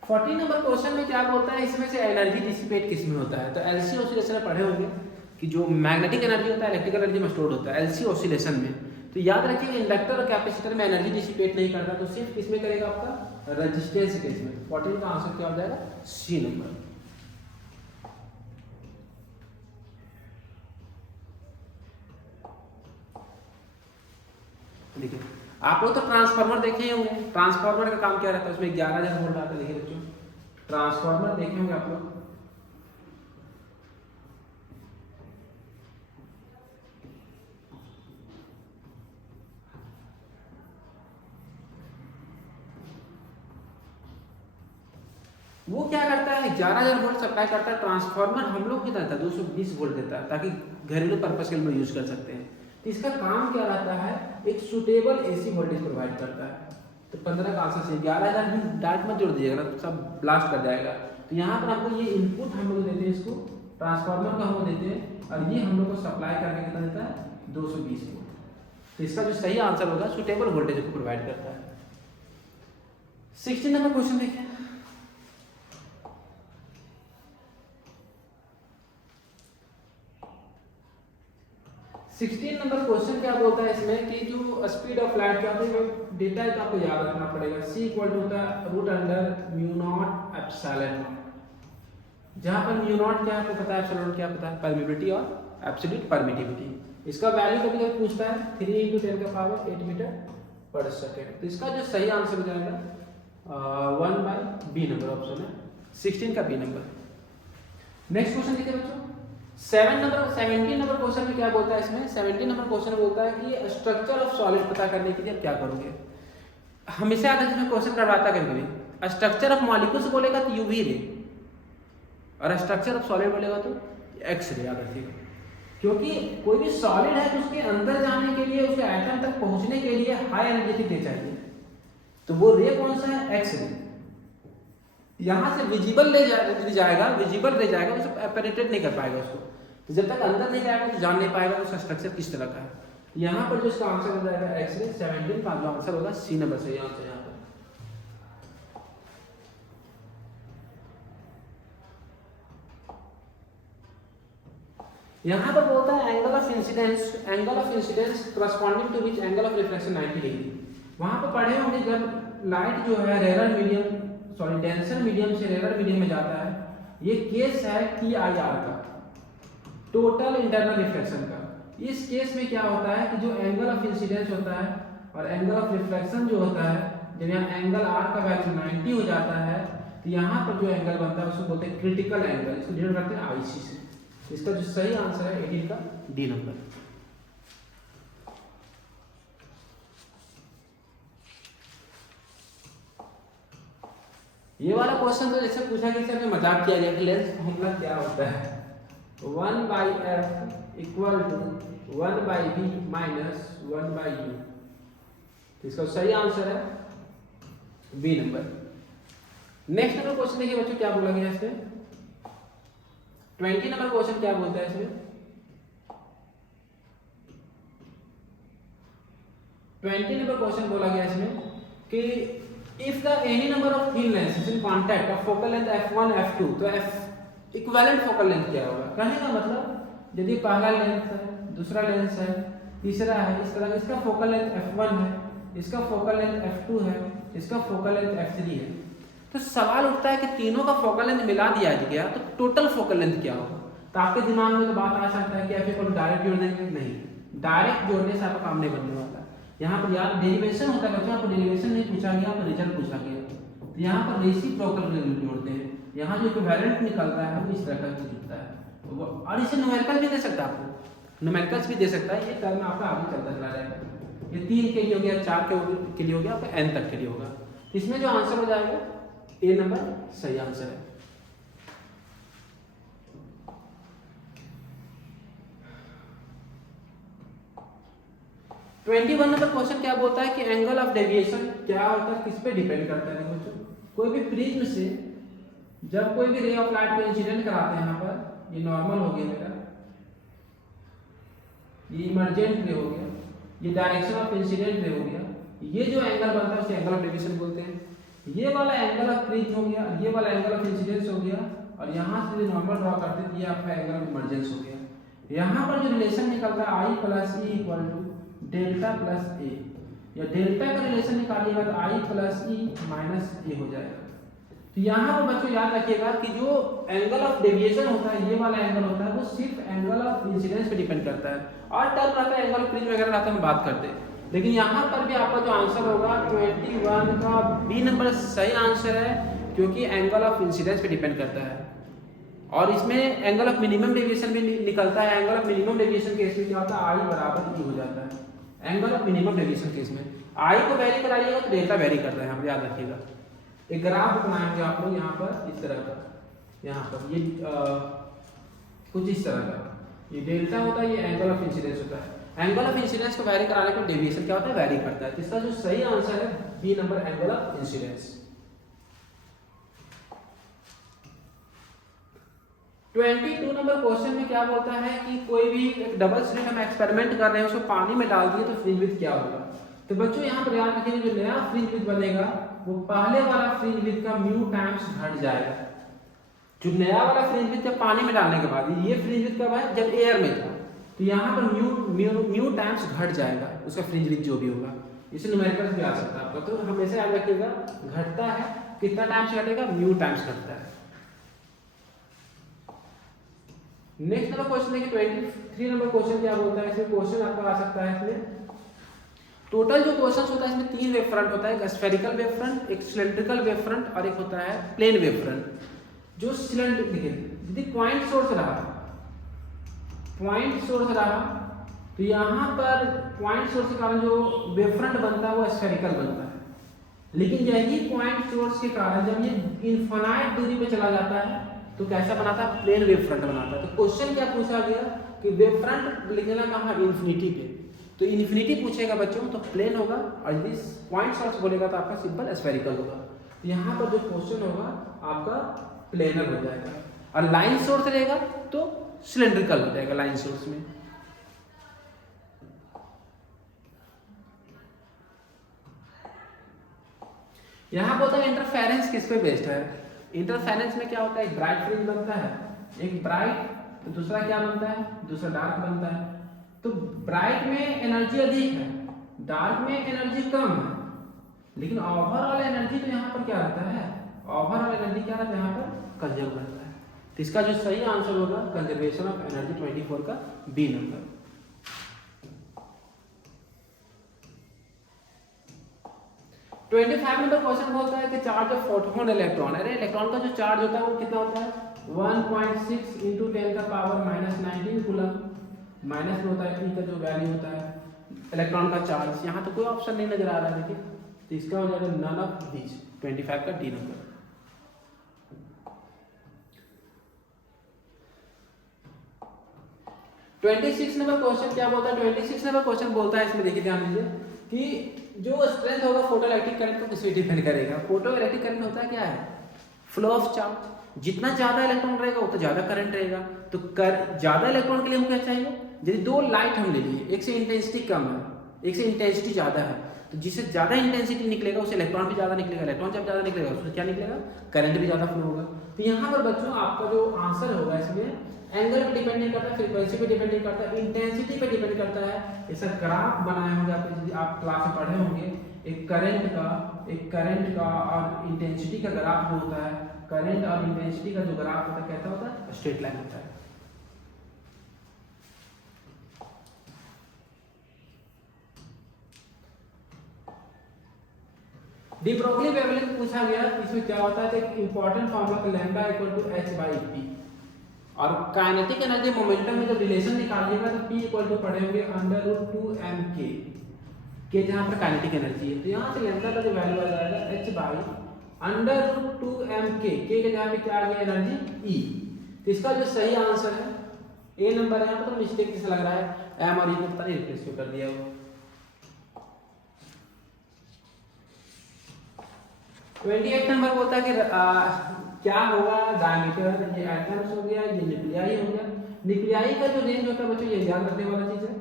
फोर्टीन नंबर क्वेश्चन में क्या बोलता है, इसमें से एनर्जी डिसिपेट किस में होता है। तो एलसी ऑसिलेशन में पढ़े होंगे कि जो मैग्नेटिक एनर्जी होता है इलेक्ट्रिकल एनर्जी में स्टोर होता है एलसी ऑसिलेशन में। तो याद रखिए इंडक्टर और कैपेसिटर में एनर्जी डिसिपेट नहीं करता, तो सिर्फ किस में करेगा आपका रेजिस्टेंस केस में। 14 का आंसर क्या हो जाएगा, सी नंबर। देखिए आप लोग तो ट्रांसफार्मर देखे ही होंगे, ट्रांसफार्मर का काम क्या रहता है, उसमें 11,000 वोल्ट आता है। देखिए बच्चों ट्रांसफार्मर देखे होंगे आप लोग, वो क्या करता है 11,000 वोल्ट सप्लाई करता है। ट्रांसफार्मर हम लोग कितना देता है 220 वोल्ट देता है, ताकि घरेलू पर्पस के लिए यूज कर सकते हैं। तो इसका काम क्या रहता है, एक सुटेबल एसी वोल्टेज प्रोवाइड करता है। तो 15 का आंसर से 11,000 भी डार्ट मत जोड़ दीजिएगा ना, सब ब्लास्ट कर जाएगा। तो यहाँ पर आपको ये इनपुट हम लोग देते हैं, इसको ट्रांसफार्मर का हम लोग देते हैं और ये हम लोग को सप्लाई करके कितना देता है 220 वोल्ट। तो इसका जो सही आंसर होगा सुटेबल वोल्टेज को प्रोवाइड करता है। 16 नंबर क्वेश्चन देखिए, सिक्सटीन नंबर क्वेश्चन क्या बोलता है इसमें कि जो स्पीड ऑफ लाइट क्या होती है, डेटा तो आपको याद रखना पड़ेगा। C इक्वल टू होता है root under mu not epsilon not. जहां पर म्यू नॉट क्या आपको पता है, एप्सिलॉन क्या पता है, परमिटिविटी और एब्सोल्यूट परमिटिविटी। इसका वैल्यू कभी कभी पूछता है 3 × 10 का पावर 8 मीटर पर सेकेंड। तो इसका जो सही आंसर हो जाएगा 1/B नंबर ऑप्शन है, 16 का B नंबर। नेक्स्ट क्वेश्चन देखिए बच्चों, 17 नंबर क्वेश्चन में क्या बोलता है इसमें, 17 नंबर क्वेश्चन बोलता है कि स्ट्रक्चर ऑफ सॉलिड पता करने के लिए आप क्या करोगे। हमेशा अगर इसमें क्वेश्चन करवाता कभी स्ट्रक्चर ऑफ मॉलिक्यूल्स बोलेगा तो यूवी रे, और स्ट्रक्चर ऑफ सॉलिड बोलेगा तो एक्स रे। याद रखिएगा, क्योंकि कोई भी सॉलिड है तो उसके अंदर जाने के लिए, उसके एटम तक पहुंचने के लिए हाई एनर्जेटिक रे चाहिए। तो वो रे कौन सा है, एक्स रे। यहाँ से विजिबल जाएगा, विजिबल रह जाएगा, उसको पेनिट्रेट नहीं कर पाएगा उसको। तो जब तक अंदर नहीं जाएगा तो जान नहीं पाएगा उसका स्ट्रक्चर किस तरह का है। यहाँ पर जो इसका आंसर हो जाएगा एक्सरे 17 का जो आंसर होगा सी नंबर सही आंसर यहाँ पर। यहाँ पर बोलता है angle of incidence corresponding to which angle of reflection 90 degree. वहां पर पढ़े होंगे जब लाइट जो है डेंसर मीडियम से रेयर मीडियम में जाता है, ये केस है TIR का, टोटल इंटरनल रिफ्लेक्शन का। इस केस में क्या होता है कि जो एंगल ऑफ इंसिडेंस होता है और एंगल ऑफ रिफ्लेक्शन जो होता है, जब यहाँ एंगल R का वैल्यू 90 हो जाता है तो यहाँ पर जो एंगल बनता है उसको बोलते हैं क्रिटिकल एंगल, इसको डिनोट करते हैं IC से। इसका जो सही आंसर है 18 का डी नंबर। ये वाला क्वेश्चन तो जैसे पूछा कि सर मजाक किया गया कि लेंस फॉर्मूला क्या होता है, 1/f equal to 1/v minus 1/u। तो इसका सही आंसर है B number. Next number question देखिए बच्चों क्या बोला गया इसमें, 20 नंबर क्वेश्चन क्या बोलता है इसमें, 20 नंबर क्वेश्चन बोला गया इसमें कि if the any number of thin lenses in contact of focal length f1 f2, तो f इक्विवेलेंट फोकल लेंथ क्या होगा। कहने का मतलब यदि पहला लेंस है, दूसरा लेंस है, तीसरा है, इस तरह इसका फोकल लेंथ f1 है, इसका फोकल लेंथ f2 है, इसका फोकल लेंथ f3 है, तो सवाल उठता है कि तीनों का फोकल लेंथ मिला दिया गया तो टोटल फोकल लेंथ क्या होगा। तो आपके दिमाग में तो बात आ सकता है कि f को डायरेक्ट जोड़ देंगे, नहीं, डायरेक्ट जोड़ने से आपका काम नहीं बनने वाला। यहाँ पर यार डेरिवेशन होता है बच्चों, आपको डेरिवेशन नहीं पूछा गया, आपको रिजल्ट पूछा गया। तो यहाँ पर रेसिप्रोकल जोड़ते हैं, यहाँ जो इक्विवेलेंट निकलता है वो इस तरह का दिखता है। और इसे न्यूमेरिकल भी दे सकता है, आपको न्यूमेरिकल्स भी दे सकता है, ये टर्म आपका आगे चलता चला जाएगा। ये 3 के लिए हो गया, 4 के लिए हो गया, आपका n तक के लिए होगा। इसमें जो आंसर हो जाएगा ए नंबर सही आंसर है। ट्वेंटी 21 नंबर क्वेश्चन क्या बोलता है कि एंगल ऑफ डेविएशन क्या होता है, किस पे डिपेंड करता है। देखो कोई भी प्रिज्म से जब कोई भी रे ऑफ लाइट को इंसिडेंट कराते हैं, यहाँ पर ये नॉर्मल हो गया मेरा, ये इमर्जेंट रे हो गया, ये डायरेक्शन ऑफ इंसिडेंट रे हो गया, ये जो एंगल बनता है उसे एंगल ऑफ डेविएशन बोलते हैं। ये वाला एंगल ऑफ प्रिज्म हो गया, ये वाला एंगल ऑफ इंसिडेंस हो गया, और यहाँ से जो नॉर्मल ड्रॉ करते हैं ये आपका एंगल ऑफ इमर्जेंस हो गया। यहाँ पर जो रिलेशन निकलता है I plus E equal to delta plus A, या डेल्टा का रिलेशन निकालिएगा तो I plus E minus A हो जाएगा। तो यहाँ पर बच्चों याद रखिएगा कि जो एंगल ऑफ डेविएशन होता है, ये वाला एंगल होता है, वो सिर्फ एंगल ऑफ इंसिडेंस पे डिपेंड करता है, और टर्म रहता है एंगल ऑफ प्रिज्म वगैरह रहता है, हम बात करते हैं। लेकिन यहाँ पर भी आपका जो आंसर होगा 21 का बी नंबर सही आंसर है, क्योंकि एंगल ऑफ इंसिडेंस पे डिपेंड करता है। और इसमें एंगल ऑफ मिनिमम डेविएशन भी निकलता है। Angle of minimum deviation case में क्या होता है, I बराबर E हो जाता है। Angle of minimum deviation case में I को वेरी कराइएगा तो डेल्टा वेरी करता है, यहाँ पर याद रखिएगा। एक ग्राफ बनाएंगे आप लोग यहाँ पर इस तरह का, यहाँ पर ये कुछ इस तरह का, ये डेल्टा होता है, ये एंगल ऑफ इंसिडेंस होता है। एंगल ऑफ इंसिडेंस को वेरी कराने पर डेविएशन क्या होता है, वेरी करता है। इसका जो सही आंसर है B number angle of incidence. 22 number question में क्या बोलता है कि कोई भी एक डबल स्लिट हम एक्सपेरिमेंट कर रहे हैं, उसको पानी में डाल दिए तो फ्रिंज विड्थ क्या होगा। तो बच्चों यहाँ पर याद रखिए, जो नया फ्रिंज विड्थ बनेगा वो पहले वाला फ्रिंज विड्थ का म्यू टाइम्स घट जाएगा। जो नया वाला फ्रिंज विड्थ जब पानी में डालने के बाद, ये फ्रिंज विड्थ कब है, जब एयर में था, तो यहाँ पर म्यू टाइम्स घट जाएगा उसका फ्रिंज विड्थ जो भी होगा। इसे न्यूमेरिकल भी आ सकता है आपका, तो हमेशा याद रखिएगा घटता है, कितना टाइम्स घटेगा, म्यू टाइम्स घटता है। नेक्स्ट नंबर क्वेश्चन देखिए 23 नंबर क्वेश्चन क्या बोलता है। इसमें क्वेश्चन आपका आ सकता है, इसमें टोटल जो क्वेश्चंस होता है इसमें 3 वेव फ्रंट होता है, एक स्फेरिकल वेव फ्रंट, एक सिलेंड्रिकल वेव फ्रंट और एक होता है प्लेन वेव फ्रंट। जो सिलेंडर देखिए यदि पॉइंट सोर्स रहा तो यहाँ पर पॉइंट सोर्स के कारण जो वेव फ्रंट बनता है वो स्फेरिकल बनता है। लेकिन यही पॉइंट सोर्स के कारण जब ये इनफाइनाइट दूरी पे चला जाता है तो कैसा बनाता है, प्लेन वेव फ्रंट बनाता है। तो क्वेश्चन क्या पूछा गया कि वेव फ्रंट लिखना कहाँ, इन्फिनिटी पे, तो इन्फिनिटी पूछेगा बच्चों तो प्लेन होगा, और यदि पॉइंट सोर्स बोलेगा तो आपका सिंपल स्फेरिकल होगा। तो यहाँ पर जो क्वेश्चन होगा आपका प्लेनर हो जाएगा, और लाइन सोर्स रहेगा तो सिलेंड्रिकल हो जाएगा लाइन सोर्स में। यहाँ पर होता है इंटरफेरेंस किस पे बेस्ड है। इंटरफेरेंस में क्या होता है, एक ब्राइट फ्रिंज बनता है, एक ब्राइट, तो दूसरा क्या बनता है, दूसरा डार्क बनता है। तो ब्राइट में एनर्जी अधिक है, डार्क में एनर्जी कम है, लेकिन ओवरऑल एनर्जी तो यहाँ पर क्या रहता है, ओवरऑल एनर्जी क्या रहता है यहाँ पर कंजर्व रहता है। तो इसका जो सही आंसर होगा कंजर्वेशन ऑफ एनर्जी 24 का बी नंबर। तो 25 नंबर क्वेश्चन बोलता है कि चार्ज ऑफ फोटोन इलेक्ट्रॉन, अरे इलेक्ट्रॉन का जो चार्ज होता है वो कितना होता है 1.6 × 10⁻⁻19 कूलम, माइनस में होता है ई का जो वैल्यू होता है इलेक्ट्रॉन का चार्ज। यहाँ तो कोई ऑप्शन नहीं नजर आ रहा है, देखिए, तो इसका हो जाएगा नन ऑफ दीज, 25 का D number. Twenty number question क्या बोलता है, 26 नंबर क्वेश्चन बोलता है, इसमें देखिए ध्यान दीजिए कि जो स्ट्रेंथ होगा फोटो इलेक्ट्रिक करंट को किस पे डिपेंड करेगा। फोटो इलेक्ट्रिक करंट होता है क्या है, फ्लो ऑफ चार्ज, जितना ज्यादा इलेक्ट्रॉन रहेगा उतना ज्यादा करंट रहेगा। तो ज्यादा इलेक्ट्रॉन के लिए हमको क्या चाहिए, यदि दो लाइट हम ले लिए, एक से इंटेंसिटी कम है, एक से इंटेंसिटी ज्यादा है, तो जिससे ज्यादा इंटेंसिटी निकलेगा उससे इलेक्ट्रॉन भी ज्यादा निकलेगा, इलेक्ट्रॉन जब ज्यादा निकलेगा उससे क्या निकलेगा, करंट भी ज्यादा फ्लो होगा। तो यहाँ पर बच्चों आपका जो आंसर होगा इसमें एंगल पे डिपेंड नहीं करता, फ्रीक्वेंसी पे डिपेंड नहीं करता, इंटेंसिटी पे डिपेंड करता है। ऐसा ग्राफ बनाए होंगे आप क्लास में पढ़े होंगे, एक करंट का और इंटेंसिटी का ग्राफ जो होता है, करंट और इंटेंसिटी का जो ग्राफ होता है कैसा होता है, स्ट्रेट लाइन होता है। डी ब्रोगली वेवलेंथ पूछा गया, इसमें क्या होता है, एक important formula lambda equal to h/p, और काइनेटिक एनर्जी मोमेंटम में जब रिलेशन निकालिएगा तो p इक्वल टू पढ़े होंगे √2mk, के जहां पर काइनेटिक एनर्जी है, तो यहां से लैम्डा का जो वैल्यू आ जाएगा h/√2mk, के जगह पे क्या आ गया एनर्जी e। तो इसका जो सही आंसर है ए नंबर है। यहाँ पर तो मिस्टेक जैसा लग रहा है, m और e को पता नहीं रिप्लेस क्यों कर दिया वो। 28 नंबर बोलता है कि क्या होगा डायमीटर, ये एटम्स हो गया, ये न्यूक्लियाई हो गया। न्यूक्लियाई का जो रेंज होता है बच्चों ये याद रखने वाला चीज है,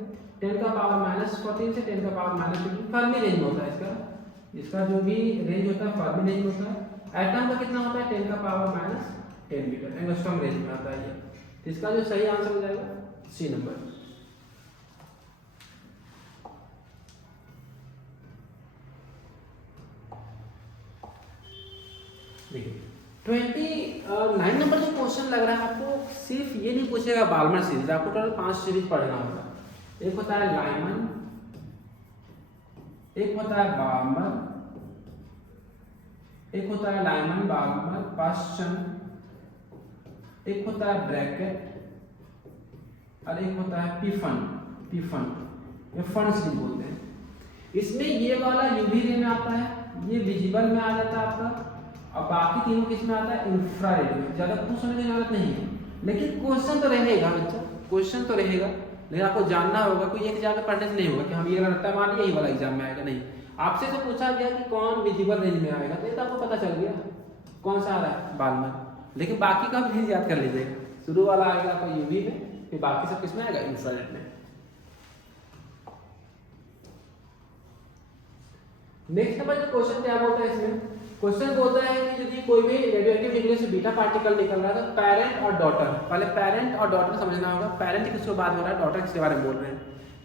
10⁻⁻14 से 10⁻⁻15 फर्मी रेंज होता है इसका जो भी रेंज होता है फर्मी रेंज होता है। एटम का कितना होता है 10⁻10 मीटर, एंगस्ट्रॉम रेंज में आता है ये। तो इसका जो सही आंसर हो जाएगा सी नंबर। देखिए 29 नंबर जो क्वेश्चन लग रहा है आपको, सिर्फ ये नहीं पूछेगा बाल्मर सीरीज, आपको टोटल 5 सीरीज पढ़ना होगा। एक होता है लाइमन, एक होता है बाल्मर, एक होता है लाइमन बाल्मर पास्चन, एक होता है ब्रैकेट, और एक होता है पिफन, ये फन सीरीज बोलते हैं। इसमें ये वाला यूवी रे में आता है, ये विजिबल में आ जाता है आपका, और बाकी तीनों किस में आता है, इंफ्रारेड में। ज्यादा कुछ होने की जरूरत नहीं है, लेकिन क्वेश्चन तो रहेगा बच्चा, क्वेश्चन तो रहेगा, लेकिन आपको जानना होगा, कोई एक जाकर पढ़ने से नहीं होगा कि हम ये रट्टा मान यही वाला एग्जाम में आएगा, नहीं। आपसे तो पूछा गया कि कौन विजिबल रेंज में आएगा, तो ये तो आपको पता चल गया कौन सा आ रहा है, बाल्मर, लेकिन बाकी का भी याद कर लीजिएगा। शुरू वाला आएगा आपका यूवी में, फिर बाकी सब किस में आएगा, इंफ्रारेड में। नेक्स्ट नंबर जो क्वेश्चन क्या बोलता है इसमें, क्वेश्चन बोलता है कि यदि कोई भी रेडियोएक्टिव न्यूक्लियस से बीटा पार्टिकल निकल रहा है तो पेरेंट और डॉटर, पहले पेरेंट और डॉटर समझना होगा। पेरेंट किसको बात हो रहा है, डॉटर किसके बारे में बोल रहे हैं।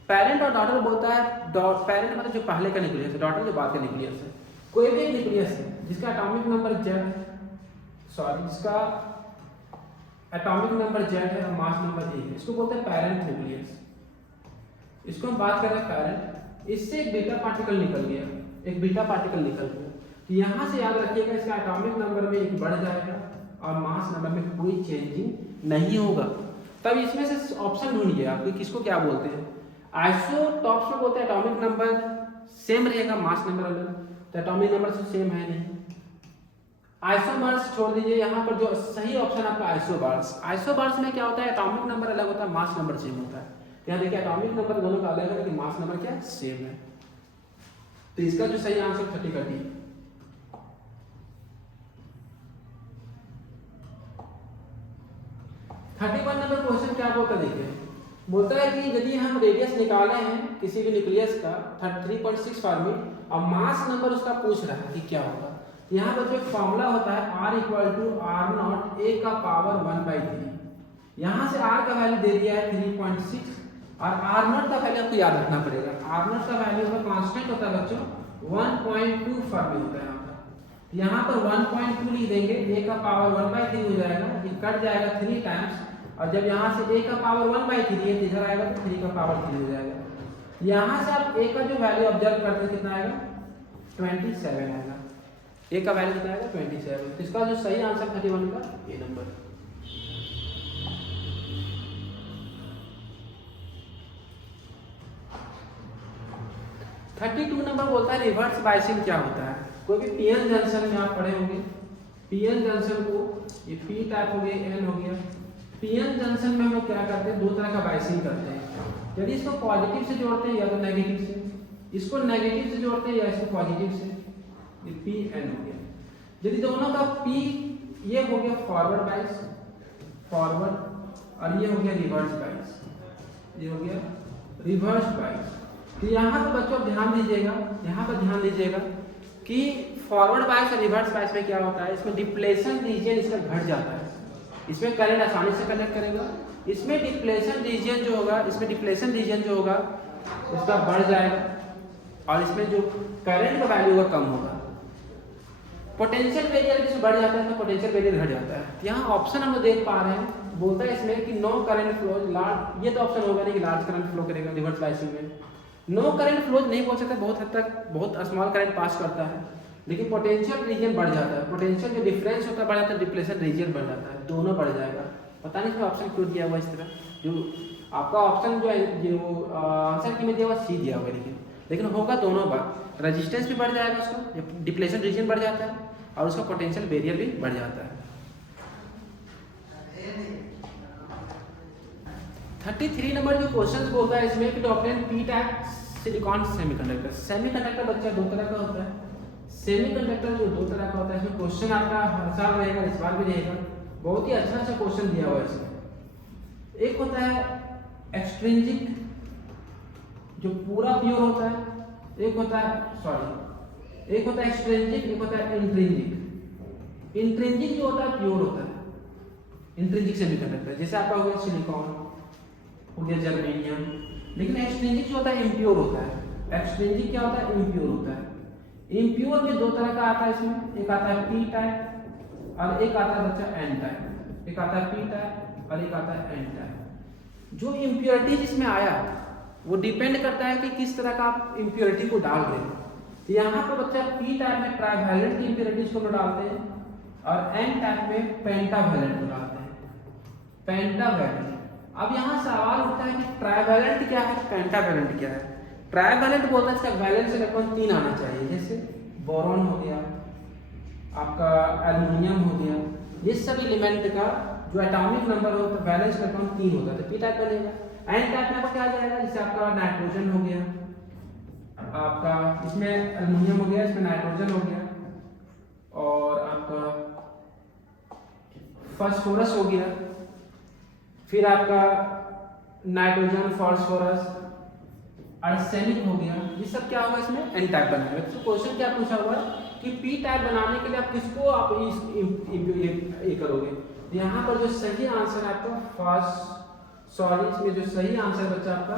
पेरेंट और डॉटर बोलता है, पेरेंट मतलब जो पहले का न्यूक्लियस है, डॉटर जो बाद का न्यूक्लियस है। कोई भी न्यूक्लियस है जिसका एटॉमिक नंबर जिसका एटॉमिक नंबर Z है और मास नंबर E है, इसको बोलते हैं पेरेंट न्यूक्लियस। इसको हम बात कर रहे हैं पेरेंट, इससे एक बीटा पार्टिकल निकल गया, एक बीटा पार्टिकल निकल गया, तो यहाँ से याद रखिएगा इसका एटॉमिक नंबर में एक बढ़ जाएगा और मास नंबर में कोई चेंजिंग नहीं होगा। तब इसमें से ऑप्शन ढूंढिए आप किसको क्या बोलते हैं। आइसोटॉप्स में बोलते हैं एटॉमिक नंबर सेम रहेगा, मास नंबर अलग, तो एटॉमिक नंबर से सेम है नहीं। आइसोमर्स छोड़ दीजिए, यहाँ पर जो सही ऑप्शन आपका आइसोबार्स। आइसोबार्स में क्या होता है, एटॉमिक नंबर अलग होता है, मास नंबर सेम होता है। यहाँ देखिए एटॉमिक नंबर दोनों का अलग है, लेकिन मास नंबर क्या सेम है। तो इसका जो सही आंसर 30 का डी। 31 नंबर क्वेश्चन क्या बोलता है देखिए, बोलता है कि यदि हम रेडियस निकाले हैं किसी भी न्यूक्लियस का 33.6 फॉर्मी और मास नंबर उसका पूछ रहा है कि क्या होगा। यहाँ पर जो एक फॉर्मूला होता है R equal to r not A का पावर 1/3। यहाँ से R का वैल्यू दे दिया है 3.6 और आर नॉट का वैल्यू आपको याद रखना पड़ेगा। आर नॉट का वैल्यू होगा कांस्टेंट होता है बच्चों 1.2 फॉर्मी होता है। यहाँ पर 1.2 लिख देंगे, a का पावर 1/3 हो जाएगा, ये कट जाएगा 3 टाइम्स और जब यहाँ से a का पावर 1/3 है तो इधर आएगा तो 3 का पावर 3 हो जाएगा। यहाँ से आप a का जो वैल्यू ऑब्जर्व करते हैं कितना आएगा 27 आएगा। a का वैल्यू कितना आएगा 27। तो इसका जो सही आंसर 31 का ए नंबर। थर्टी 32 नंबर बोलता है रिवर्स बायसिंग क्या होता है। कोई भी पीएन जंक्शन में आप पढ़े होंगे, पीएन जंक्शन को ये पी टाइप हो गया, एन हो गया। पीएन जंक्शन में हम लोग क्या करते हैं, दो तरह का बायसिंग करते हैं। यदि इसको पॉजिटिव से जोड़ते हैं या तो नेगेटिव से, इसको नेगेटिव से जोड़ते हैं या इसको पॉजिटिव से, ये पी एन हो गया। यदि दोनों का पी ये हो गया फॉरवर्ड बायस, फॉरवर्ड, और ये हो गया रिवर्स बायस, ये हो गया रिवर्स बायस। तो यहाँ पर बच्चों ध्यान दीजिएगा, यहाँ पर ध्यान दीजिएगा कि फॉरवर्ड बायस और रिवर्स बायस में क्या होता है, इसमें डिप्लेशन रीजन इसका घट जाता है, इसमें करंट आसानी से कनेक्ट करेगा। इसमें डिप्लेशन रीजन जो होगा, इसमें डिप्लेशन रीजन जो होगा इसका बढ़ जाएगा और इसमें जो करंट का वैल्यू होगा कम होगा। पोटेंशियल बैरियर इसमें बढ़ जाता है तो पोटेंशियल बैरियर घट जाता है। यहाँ ऑप्शन हम लोग देख पा रहे हैं, बोलता है इसमें कि नो करंट फ्लो लार्ज, ये तो ऑप्शन होगा नहीं कि लार्ज करंट फ्लो करेगा रिवर्स बायसिंग में। नो करंट फ्लो नहीं बोल सकते, बहुत हद तक बहुत स्मॉल करंट पास करता है, लेकिन पोटेंशियल रीजन बढ़ जाता है। पोटेंशियल जो डिफरेंस होता है बढ़ जाता है, डिप्लेशन रीजन बढ़ जाता है, दोनों बढ़ जाएगा। पता नहीं ऑप्शन क्यों दिया हुआ इस तरह, जो आपका ऑप्शन जो है जो आंसर की में दिया हुआ सी दिया हुआ, लेकिन होगा दोनों बात, रेजिस्टेंस भी बढ़ जाएगा उसका, डिप्लेशन रीजन बढ़ जाता है और उसका पोटेंशियल बैरियर भी बढ़ जाता है। 33 नंबर जो क्वेश्चन बोलता है इसमें कि to obtain P type silicon semiconductor. Semiconductor बच्चा दो तरह का होता है। सेमीकंडक्टर जो दो तरह का होता है, इसमें क्वेश्चन आपका हर साल रहेगा, इस बार भी रहेगा। बहुत ही अच्छा क्वेश्चन दिया हुआ है इसमें। एक होता है एक्सट्रिंजिक जो पूरा प्योर होता है, एक होता है एक होता है एक्सट्रिंजिक, एक होता है इंट्रिंजिक। इंट्रिंजिक जो होता है प्योर होता है, इंट्रिंजिक सेमीकंडक्टर, जैसे आपका हो गया सिलिकॉन, हो गया जर्मेनियम। लेकिन एक्सट्रिंजिक जो होता है इम्प्योर होता है। एक्सट्रिंजिक क्या होता है, इम्प्योर होता है। इम्प्योर में दो तरह का आता है इसमें, एक आता है पी टाइप और एक आता है बच्चा एन टाइप। एक आता है पी टाइप और एक आता है एन टाइप। जो इम्प्योरिटी जिसमें आया वो डिपेंड करता है कि किस तरह का आप इम्प्योरिटी को डाल रहे हैं। तो यहाँ पर बच्चा पी टाइप में ट्राइवैलेंट की इम्प्योरिटीज को डालते हैं और एन टाइप में पेंटावैलेंट को डालते हैं, पेंटावैलेंट। अब यहाँ सवाल उठता है कि ट्राइवैलेंट क्या है, पेंटावैलेंट क्या है। ट्राइवैलेंट बोलता है इसका वैलेंस इलेक्ट्रॉन 3 आना चाहिए, जैसे बोरॉन हो गया, आपका एल्युमिनियम हो गया, ये सब एलिमेंट का जो एटॉमिक नंबर होता है वैलेंस इलेक्ट्रॉन 3 होता है, तो पी टाइप बनेगा। एन टाइप में आपका क्या आ जाएगा, जैसे आपका नाइट्रोजन हो गया, आपका इसमें एल्युमिनियम हो गया, इसमें नाइट्रोजन हो गया और आपका फास्फोरस हो गया, फिर आपका नाइट्रोजन, फास्फोरस, आर्सेनिक हो गया। ये सब क्या होगा इसमें एन टाइप बनाएगा। तो क्वेश्चन क्या पूछा हुआ है कि पी टाइप बनाने के लिए आप किसको आप ये करोगे। यहाँ पर जो सही आंसर है आपका इसमें जो सही आंसर बच्चा आपका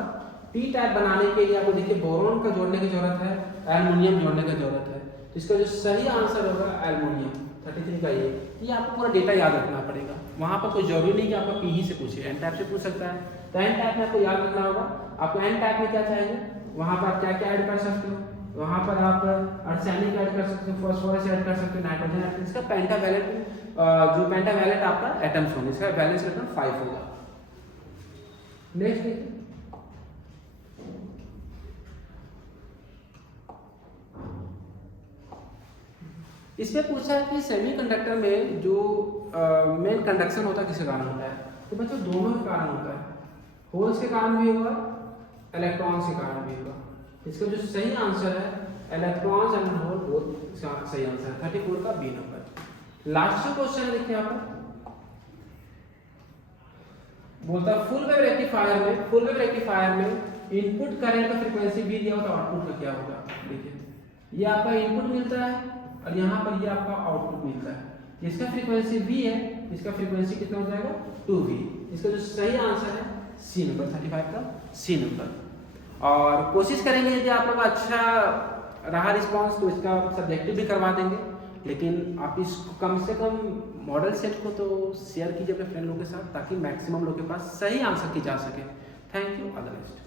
पी टाइप बनाने के लिए आपको देखिए बोरॉन का जोड़ने की जरूरत है, एल्युमिनियम जोड़ने की जरूरत है। तो इसका जो सही आंसर होगा एल्युमिनियम 33 का ये आपको पूरा डेटा याद रखना पड़ेगा। वहाँ पर कोई जरूरी नहीं कि आपका पी ही से पूछे, एन टाइप से पूछ सकता है। तो एन टाइप में आपको याद रखना होगा, आपको एन टाइप में क्या चाहिए, वहाँ पर आप क्या क्या ऐड कर सकते हो। वहाँ पर आप आर्सेनिक ऐड कर सकते हो, फास्फोरस ऐड कर सकते हो, नाइट्रोजन ऐड कर सकते हो। इसका पेंटावैलेंट जो पेंटावैलेंट आपका एटम्स होंगे, इसका वैलेंस इलेक्ट्रॉन 5 होगा। नेक्स्ट देखिए, इसमें पूछा है कि सेमीकंडक्टर में जो मेन कंडक्शन होता है किसके कारण होता है। तो बच्चों दोनों के कारण होता है, होल्स के कारण भी होगा, इलेक्ट्रॉन्स के कारण भी होगा। इसका जो सही आंसर है इलेक्ट्रॉन्स एंड होल बोथ सही आंसर है। 34 का बी नंबर। लास्ट क्वेश्चन है देखिए यहाँ पर, बोलता है फुल वेव रेक्टिफायर में इनपुट करंट का फ्रीक्वेंसी भी दिया हो तो आउटपुट का क्या होगा। देखिए ये आपका इनपुट मिलता है और यहाँ पर ये आपका आउटपुट मिलता है। इसका फ्रीक्वेंसी V है, इसका फ्रीक्वेंसी कितना हो जाएगा 2V। इसका जो सही आंसर है सी नंबर, 35 का सी नंबर। और कोशिश करेंगे यदि आप लोग अच्छा रहा रिस्पांस तो इसका सब्जेक्टिव भी करवा देंगे, लेकिन आप इसको कम से कम मॉडल सेट को तो शेयर कीजिए अपने फ्रेंड लोगों के साथ ताकि मैक्सिमम लोगों के पास सही आंसर की जा सके। Thank you, all the best.